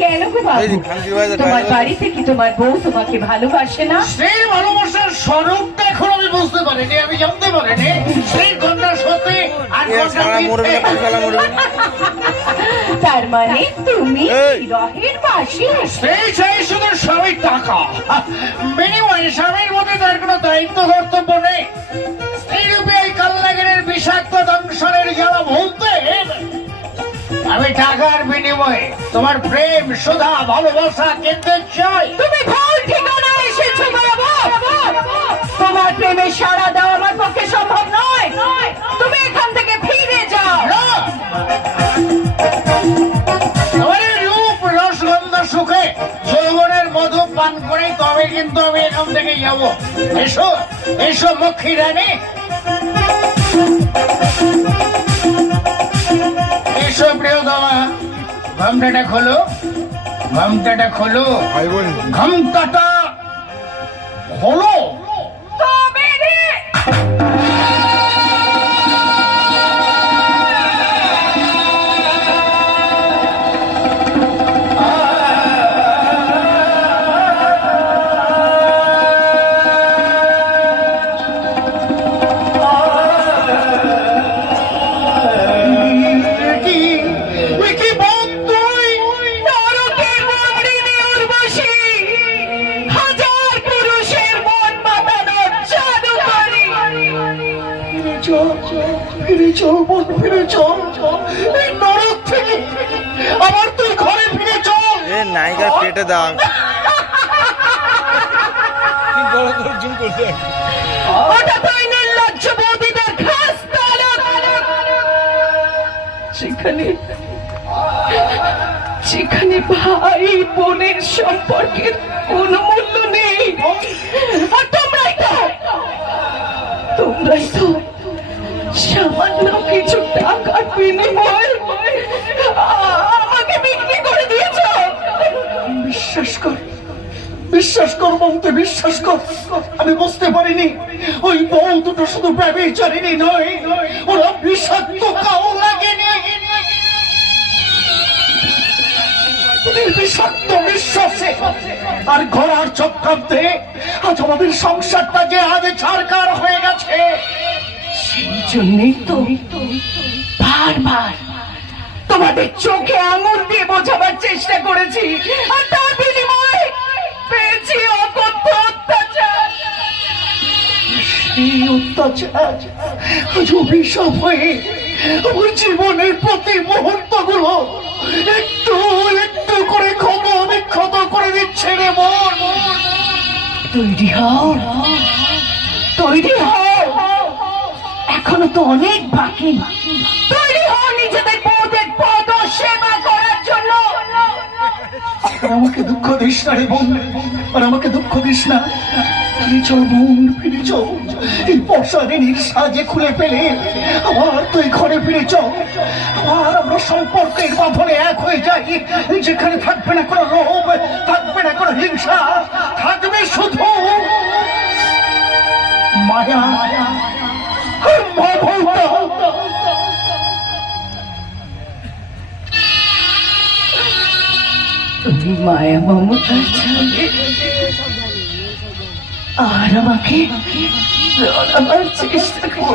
কেন গো বাবু? তোমার বাড়িতে কি তোমার বউ তোমাকে ভালোবাসে না? সেই ভালোবাসার স্বরূপটা এখন আমি বুঝতে পারিনি আমি জানতে পারিনি। সেই আর তার মানে তুমি সেই সেই শুধু স্বামীর টাকা। বিনিময়ে স্বামীর মধ্যে তার কোনো দায়িত্ব কর্তব্য নেই। এই কাল্লাগের বিষাক্ত দংশনের জ্বালা ভুলতে আমি টাকার বিনিময়ে তোমার প্রেম সুধা ভালোবাসা কিনতে চাই। তুমি ভুল ঠিকানা এসেছ তোমার প্রেমে সাড়া দেওয়া আমার পক্ষে সম্ভব নয়। তুমি এখান থেকে ফিরে যাও। না! আমার এই রূপ রসগন্ধ সুখে যৌবনের মধু পান করে তবে কিন্তু আমি এখান থেকে যাব। এসো এসো মক্ষী রানী। ঘমটাটা খোলো। ঘমটাটা খোলো। ঘমটাটা খোলো। চল বোন ফিরে চল এই নরক থেকে আবার তুই ঘরে ফিরে চল এ নায়িকার পেটে দাগ বড় করে জুম করতে ওটা তুই নির্লজ্জ বৌদিদের খাস তালক যেখানে যেখানে ভাই বোনের সম্পর্কের কোনো মূল্য নেই। আর তোমরাই তো তোমরাই তো সামান্য কিছু আমাকে বিক্রি করে দিয়েছ? বিশ্বাস কর বিশ্বাস কর বিশ্বাস কর। আমি বুঝতে পারিনি, ওই বউ দুটো শুধু নয়, ওরা বিষাক্ত কাউ লাগেনি। বিষাক্ত বিশ্বাসে আর ঘোড়ার চক্রান্তে আজ আমাদের সংসারটা যে আজ ছাড়কার সেই জন্যই তো বারবার তোমাদের চোখে আঙুল দিয়ে বোঝাবার চেষ্টা করেছি। আর তার বিনিময়ে পেয়েছি অকথ্য অত্যাচার। এই অত্যাচার আজ অভিশাপ হয়ে আমার জীবনের প্রতি মুহূর্তগুলো একটু একটু করে ক্ষত বিক্ষত করে দিচ্ছে রে মন। তৈরি হও। তৈরি হও। এখনও তো অনেক বাকি। তৈরি হও নিজেদের পদ সেবা করার জন্য। আমাকে দুঃখ দিস না রে বোন। আর আমাকে দুঃখ দিস না। খুলে ফেলে তুই ঘরে ফিরে এক হয়ে যেখানে থাকবে না কোনো লোভ, থাকবে না কোনো হিংসা, থাকবে শুধু মায়া। তুমি মায়া মমতা ছাড়ে আর আমাকে আমার চেষ্টা করো